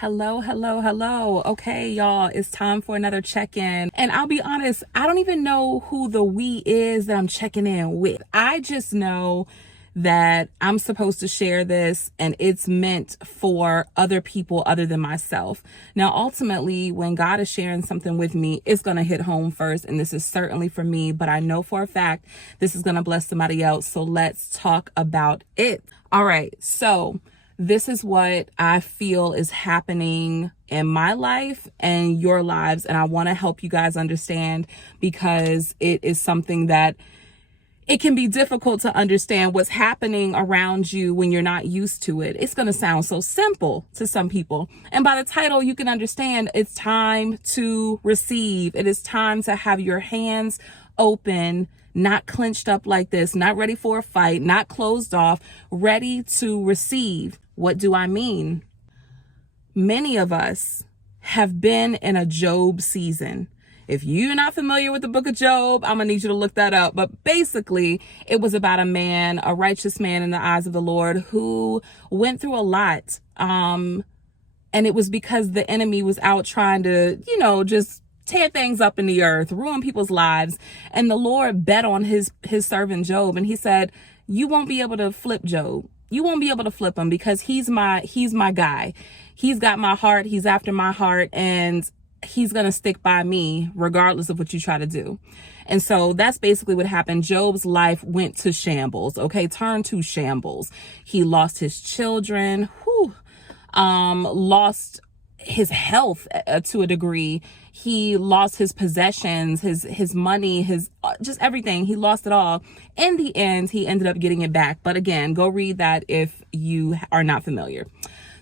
Hello, hello, hello. Okay, y'all, it's time for another check-in. And I'll be honest, I don't even know who the we is that I'm checking in with. I just know that I'm supposed to share this and it's meant for other people other than myself. Now, ultimately, when God is sharing something with me, it's going to hit home first. And this is certainly for me, but I know for a fact this is going to bless somebody else. So let's talk about it. All right. So this is what I feel is happening in my life and your lives. And I want to help you guys understand because it is something that it can be difficult to understand what's happening around you when you're not used to it. It's going to sound so simple to some people. And by the title, you can understand it's time to receive. It is time to have your hands open, not clenched up like this, not ready for a fight, not closed off, ready to receive. What do I mean? Many of us have been in a Job season. If you're not familiar with the book of Job, I'm going to need you to look that up. But basically, it was about a man, a righteous man in the eyes of the Lord who went through a lot. And it was because the enemy was out trying to, just tear things up in the earth, ruin people's lives. And the Lord bet on his servant Job. And he said, you won't be able to flip Job. You won't be able to flip him because he's my guy. He's got my heart. He's after my heart and he's going to stick by me regardless of what you try to do. And so that's basically what happened. Job's life went to shambles. Okay. Turned to shambles. He lost his children, lost his health to a degree. He lost his possessions, his money, his just everything. He lost it all. In the end, he ended up getting it back. But again, go read that if you are not familiar.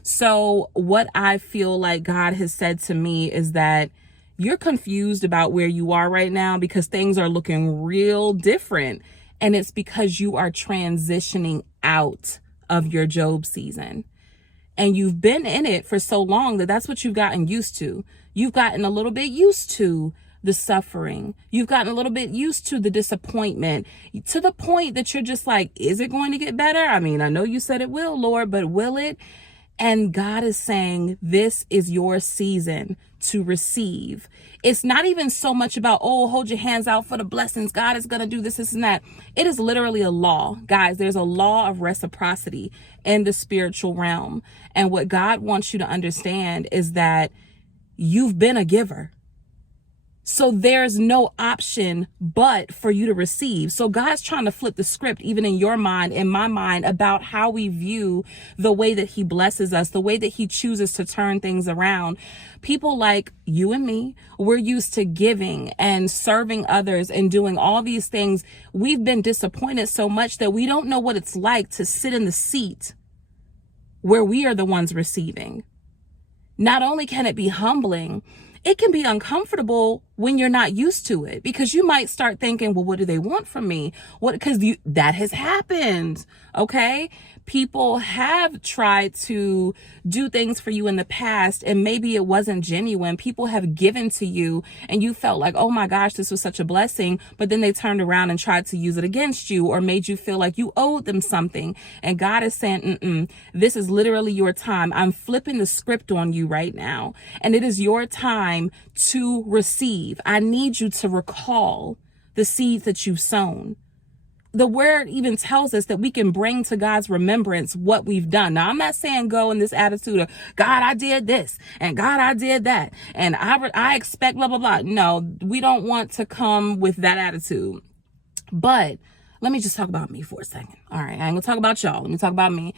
So what I feel like God has said to me is that you're confused about where you are right now because things are looking real different. And it's because you are transitioning out of your Job season. And you've been in it for so long that that's what you've gotten used to. You've gotten a little bit used to the suffering. You've gotten a little bit used to the disappointment to the point that you're just like, is it going to get better? I mean, I know you said it will, Lord, but will it? And God is saying, this is your season to receive. It's not even so much about, hold your hands out for the blessings. God is going to do this and that. It is literally a law. Guys, there's a law of reciprocity in the spiritual realm. And what God wants you to understand is that you've been a giver. So there's no option but for you to receive. So God's trying to flip the script, even in your mind, in my mind, about how we view the way that he blesses us, the way that he chooses to turn things around. People like you and me, we're used to giving and serving others and doing all these things. We've been disappointed so much that we don't know what it's like to sit in the seat where we are the ones receiving. Not only can it be humbling, it can be uncomfortable when you're not used to it because you might start thinking, well, what do they want from me? Because that has happened. Okay. People have tried to do things for you in the past and maybe it wasn't genuine. People have given to you and you felt like, oh my gosh, this was such a blessing. But then they turned around and tried to use it against you or made you feel like you owed them something. And God is saying, this is literally your time. I'm flipping the script on you right now. And it is your time to receive. I need you to recall the seeds that you've sown. The word even tells us that we can bring to God's remembrance what we've done. Now, I'm not saying go in this attitude of, God, I did this and God, I did that. And I expect blah, blah, blah. No, we don't want to come with that attitude. But let me just talk about me for a second. All right. I ain't gonna talk about y'all. Let me talk about me.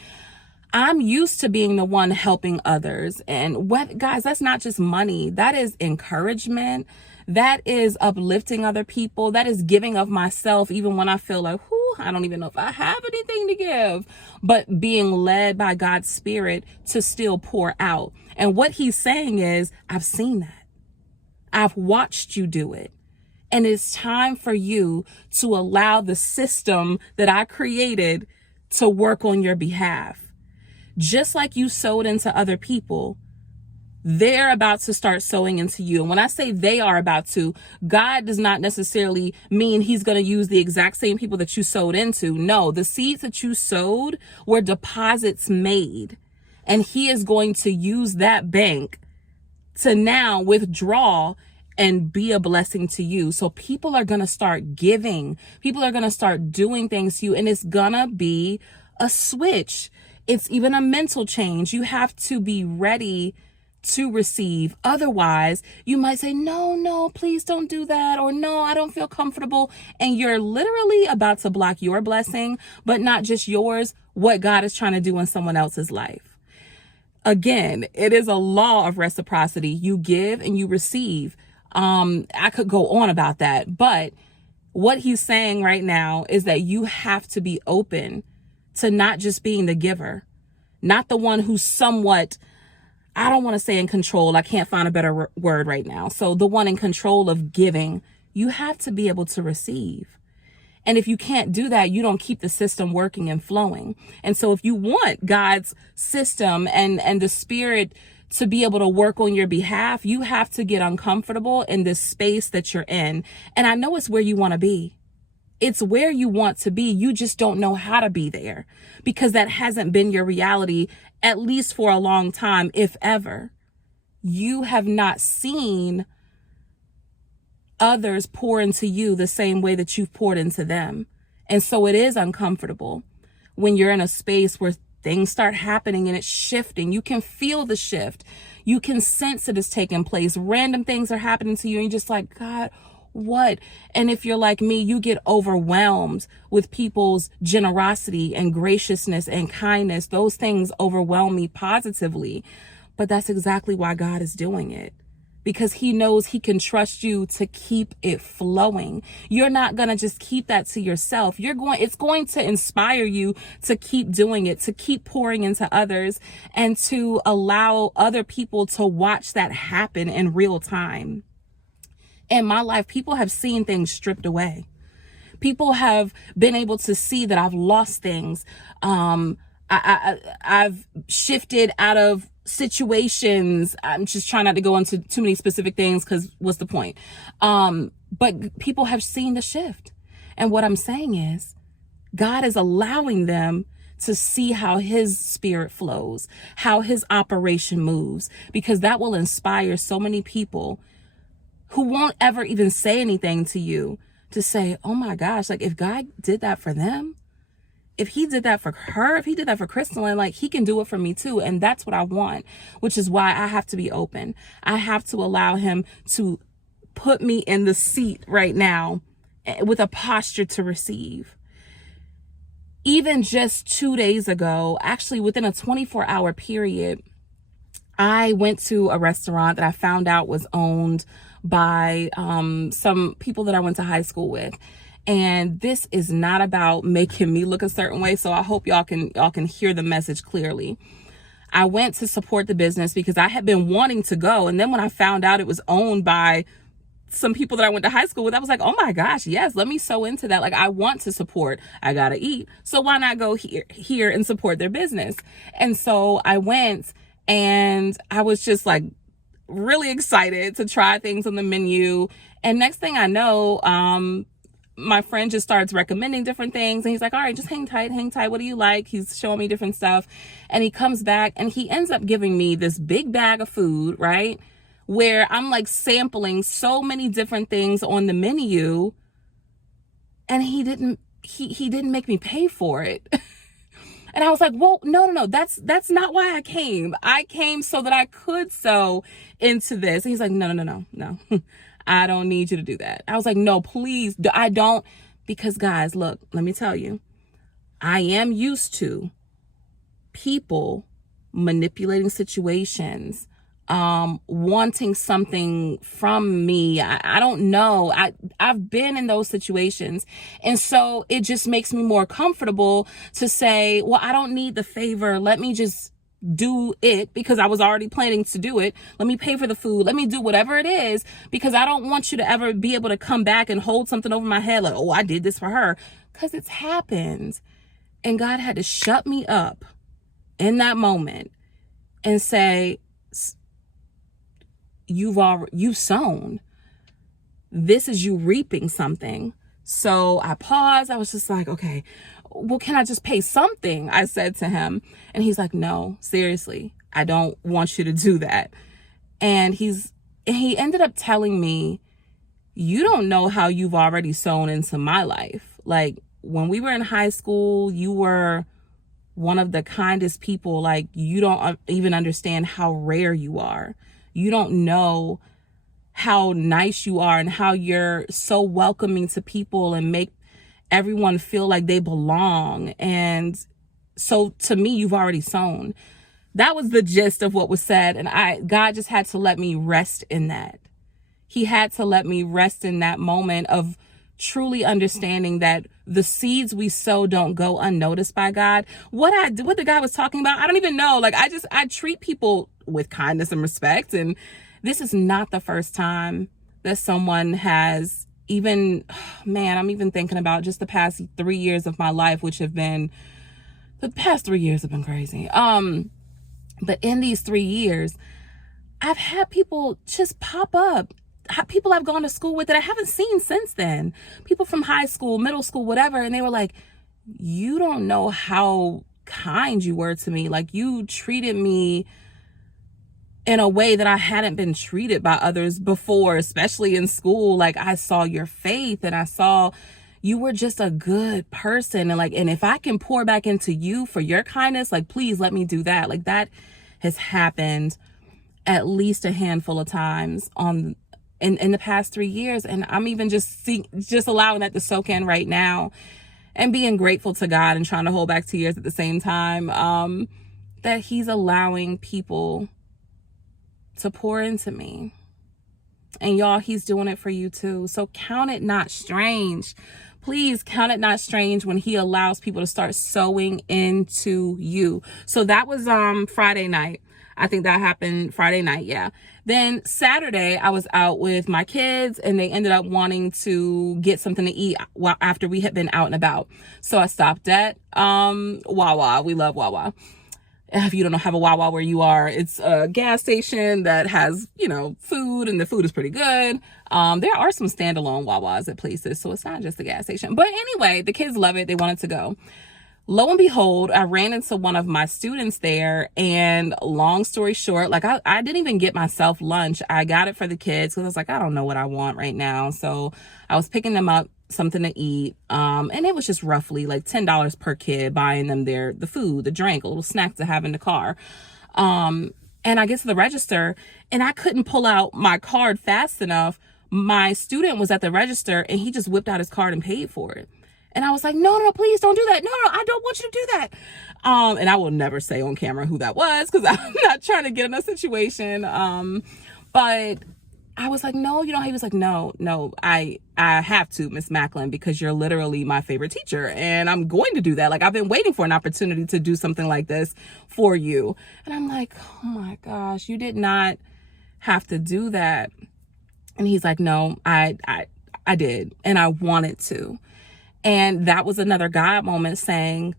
I'm used to being the one helping others. And guys, that's not just money. That is encouragement. That is uplifting other people. That is giving of myself, even when I feel like, I don't even know if I have anything to give, but being led by God's Spirit to still pour out. And what he's saying is, I've seen that. I've watched you do it. And it's time for you to allow the system that I created to work on your behalf. Just like you sowed into other people, they're about to start sowing into you. And when I say they are about to, God does not necessarily mean he's going to use the exact same people that you sowed into. No, the seeds that you sowed were deposits made. And he is going to use that bank to now withdraw and be a blessing to you. So people are going to start giving. People are going to start doing things to you. And it's going to be a switch. It's even a mental change. You have to be ready to receive. Otherwise, you might say, no, please don't do that. Or no, I don't feel comfortable. And you're literally about to block your blessing, but not just yours, what God is trying to do in someone else's life. Again, it is a law of reciprocity. You give and you receive. I could go on about that, but what he's saying right now is that you have to be open to not just being the giver, not the one who's somewhat, I don't want to say in control. I can't find a better word right now. So the one in control of giving, you have to be able to receive. And if you can't do that, you don't keep the system working and flowing. And so if you want God's system and the Spirit to be able to work on your behalf, you have to get uncomfortable in this space that you're in. And I know it's where you want to be. It's where you want to be. You just don't know how to be there because that hasn't been your reality, at least for a long time, if ever. You have not seen others pour into you the same way that you've poured into them. And so it is uncomfortable when you're in a space where things start happening and it's shifting. You can feel the shift. You can sense it is taking place. Random things are happening to you and you're just like, God, what? And if you're like me, you get overwhelmed with people's generosity and graciousness and kindness. Those things overwhelm me positively. But that's exactly why God is doing it. Because he knows he can trust you to keep it flowing. You're not going to just keep that to yourself. It's going to inspire you to keep doing it, to keep pouring into others, and to allow other people to watch that happen in real time. In my life, people have seen things stripped away. People have been able to see that I've lost things. I've shifted out of situations. I'm just trying not to go into too many specific things because what's the point? But people have seen the shift. And what I'm saying is God is allowing them to see how his Spirit flows, how his operation moves, because that will inspire so many people who won't ever even say anything to you to say, oh my gosh, like if God did that for them, if he did that for her, if he did that for Crystalline, like he can do it for me too. And that's what I want, which is why I have to be open. I have to allow him to put me in the seat right now with a posture to receive. Even just 2 days ago, actually within a 24-hour period, I went to a restaurant that I found out was owned by some people that I went to high school with. And this is not about making me look a certain way. So I hope y'all can hear the message clearly. I went to support the business because I had been wanting to go. And then when I found out it was owned by some people that I went to high school with, I was like, oh my gosh, yes, let me sew into that. Like I want to support, I got to eat. So why not go here and support their business? And so I went and I was just like really excited to try things on the menu. And next thing I know, my friend just starts recommending different things. And he's like, all right, just hang tight. What do you like? He's showing me different stuff. And he comes back and he ends up giving me this big bag of food, right? Where I'm like sampling so many different things on the menu. And he didn't make me pay for it. And I was like, well, no, that's not why I came. I came so that I could sew into this. And he's like, no. I don't need you to do that. I was like, no, please. I don't. Because guys, look, let me tell you, I am used to people manipulating situations, wanting something from me. I don't know. I've been in those situations. And so it just makes me more comfortable to say, well, I don't need the favor. Let me just do it because I was already planning to do it. Let me pay for the food. Let me do whatever it is because I don't want you to ever be able to come back and hold something over my head like, oh, I did this for her, because it's happened. And God had to shut me up in that moment and say, you've sown. This is you reaping something. So I paused. I was just like, okay, well, can I just pay something? I said to him. And he's like, no, seriously, I don't want you to do that. And he ended up telling me, you don't know how you've already sown into my life. Like, when we were in high school, you were one of the kindest people. Like, you don't even understand how rare you are. You don't know how nice you are and how you're so welcoming to people and make everyone feel like they belong. And so to me, you've already sown. That was the gist of what was said. And God just had to let me rest in that. He had to let me rest in that moment of truly understanding that the seeds we sow don't go unnoticed by God. What the guy was talking about, I don't even know. Like, I treat people with kindness and respect. And this is not the first time that someone has even, man, I'm even thinking about just the past 3 years of my life, the past 3 years have been crazy. But in these 3 years, I've had people just pop up. People I've gone to school with that I haven't seen since then. People from high school, middle school, whatever. And they were like, you don't know how kind you were to me. Like, you treated me in a way that I hadn't been treated by others before, especially in school. Like, I saw your faith and I saw you were just a good person. And if I can pour back into you for your kindness, like, please let me do that. Like, that has happened at least a handful of times in the past 3 years. And I'm even just allowing that to soak in right now and being grateful to God and trying to hold back tears at the same time, that he's allowing people to pour into me. And y'all, he's doing it for you too. So count it not strange. Please count it not strange when he allows people to start sowing into you. So that was Friday night. I think that happened Friday night, yeah. Then Saturday, I was out with my kids and they ended up wanting to get something to eat after we had been out and about. So I stopped at Wawa. We love Wawa. If you don't have a Wawa where you are, it's a gas station that has, food, and the food is pretty good. There are some standalone Wawas at places, so it's not just a gas station. But anyway, the kids love it. They wanted to go. Lo and behold, I ran into one of my students there, and long story short, like I didn't even get myself lunch. I got it for the kids because I was like, I don't know what I want right now. So I was picking them up something to eat. And it was just roughly like $10 per kid, buying them the food, the drink, a little snack to have in the car. And I get to the register and I couldn't pull out my card fast enough. My student was at the register and he just whipped out his card and paid for it. And I was like, no, please don't do that. No, I don't want you to do that. And I will never say on camera who that was because I'm not trying to get in a situation. But I was like, no, he was like, no, I have to, Miss Macklin, because you're literally my favorite teacher. And I'm going to do that. Like, I've been waiting for an opportunity to do something like this for you. And I'm like, oh my gosh, you did not have to do that. And he's like, no, I did. And I wanted to. And that was another God moment saying,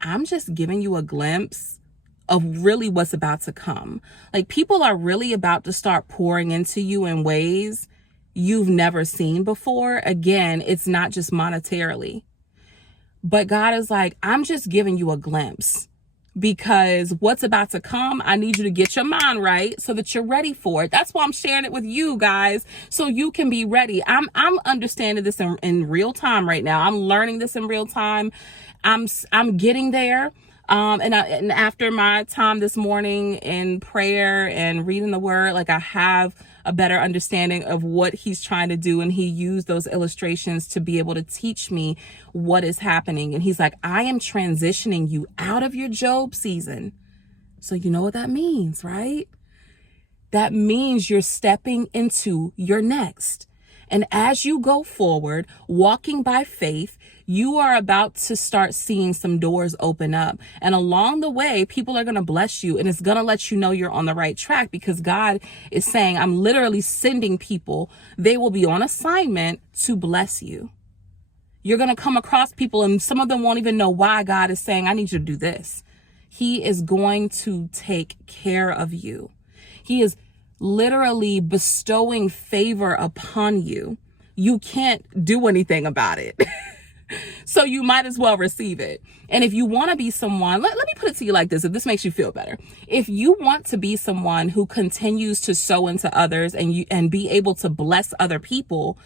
I'm just giving you a glimpse of really what's about to come. Like, people are really about to start pouring into you in ways you've never seen before. Again, it's not just monetarily, but God is like, I'm just giving you a glimpse, because what's about to come, I need you to get your mind right so that you're ready for it. That's why I'm sharing it with you guys, so you can be ready. I'm understanding this in real time right now. I'm learning this in real time. I'm getting there. And after my time this morning in prayer and reading the word, like, I have a better understanding of what he's trying to do. And he used those illustrations to be able to teach me what is happening. And he's like, I am transitioning you out of your Job season. So you know what that means, right? That means you're stepping into your next. And as you go forward, walking by faith, you are about to start seeing some doors open up. And along the way, people are going to bless you, and it's going to let you know you're on the right track, because God is saying, I'm literally sending people. They will be on assignment to bless you. You're going to come across people, and some of them won't even know why God is saying, I need you to do this. He is going to take care of you. He is literally bestowing favor upon you you can't do anything about it. So you might as well receive it. And if you want to be someone, let me put it to you like this, if this makes you feel better. If you want to be someone who continues to sow into others and be able to bless other people,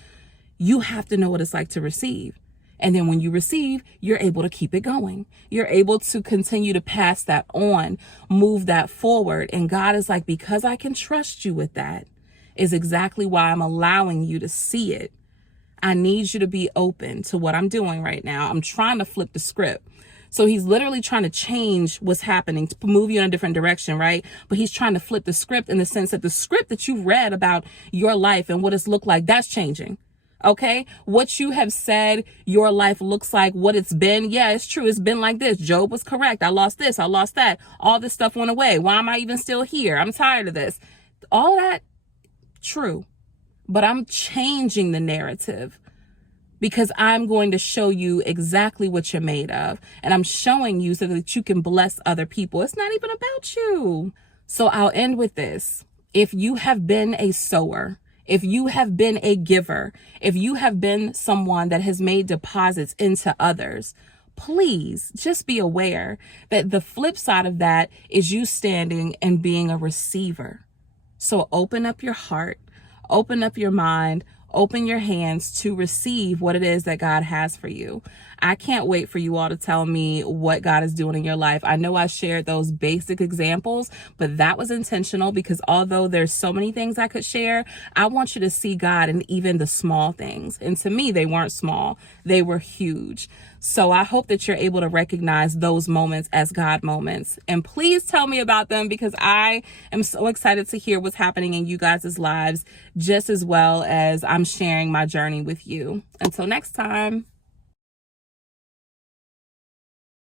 you have to know what it's like to receive. And then when you receive, you're able to keep it going. You're able to continue to pass that on, move that forward. And God is like, because I can trust you with that is exactly why I'm allowing you to see it. I need you to be open to what I'm doing right now. I'm trying to flip the script. So he's literally trying to change what's happening, to move you in a different direction, right? But he's trying to flip the script in the sense that the script that you've read about your life and what it's looked like, that's changing. Okay? What you have said your life looks like, what it's been. Yeah, it's true. It's been like this. Job was correct. I lost this. I lost that. All this stuff went away. Why am I even still here? I'm tired of this. All that, true. But I'm changing the narrative because I'm going to show you exactly what you're made of. And I'm showing you so that you can bless other people. It's not even about you. So I'll end with this. If you have been a sower, if you have been a giver, if you have been someone that has made deposits into others, please just be aware that the flip side of that is you standing and being a receiver. So open up your heart. Open up your mind, open your hands to receive what it is that God has for you. I can't wait for you all to tell me what God is doing in your life. I know I shared those basic examples, but that was intentional because although there's so many things I could share, I want you to see God in even the small things. And to me, they weren't small. They were huge. So I hope that you're able to recognize those moments as God moments. And please tell me about them because I am so excited to hear what's happening in you guys' lives, just as well as I'm sharing my journey with you. Until next time.